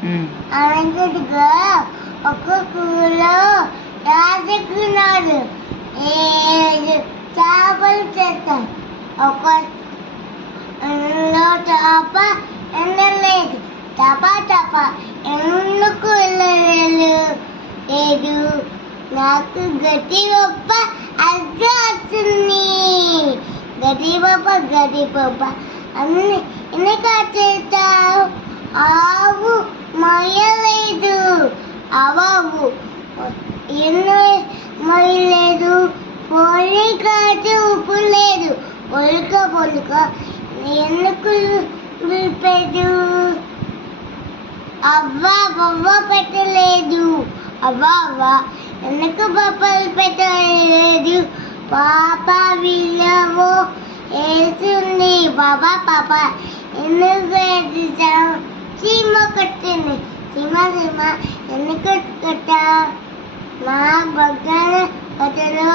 అలాంటిగా ఒక కూరలో రాజకున్నాడు 7 చేపలు చేస్తాం. ఒక చేప ఎండలేదు. చేప ఎందుకు లేదు. నాకు గట్టి పప్ప అర్థం వస్తుంది. గట్టి పప్ప అన్ని ఎన్నిక చేస్తావు. ఆవు మొయ్యలేదు. అవావు ఎన్నో మొయ్యలేదు. పోలికాచి ఉప్పు లేదు. పొలుక ఎందుకు పెట్టదు. అవ్వ పెట్టలేదు. అవ్వ ఎందుకు పప్పలు పెట్టలేదు. పాప విలువ వేసింది. పాప ఎందుకు వేసావు. చీమ కట్టింది. చీమ ఎందుకు కట్టా. మా బగ్గన కట్టలు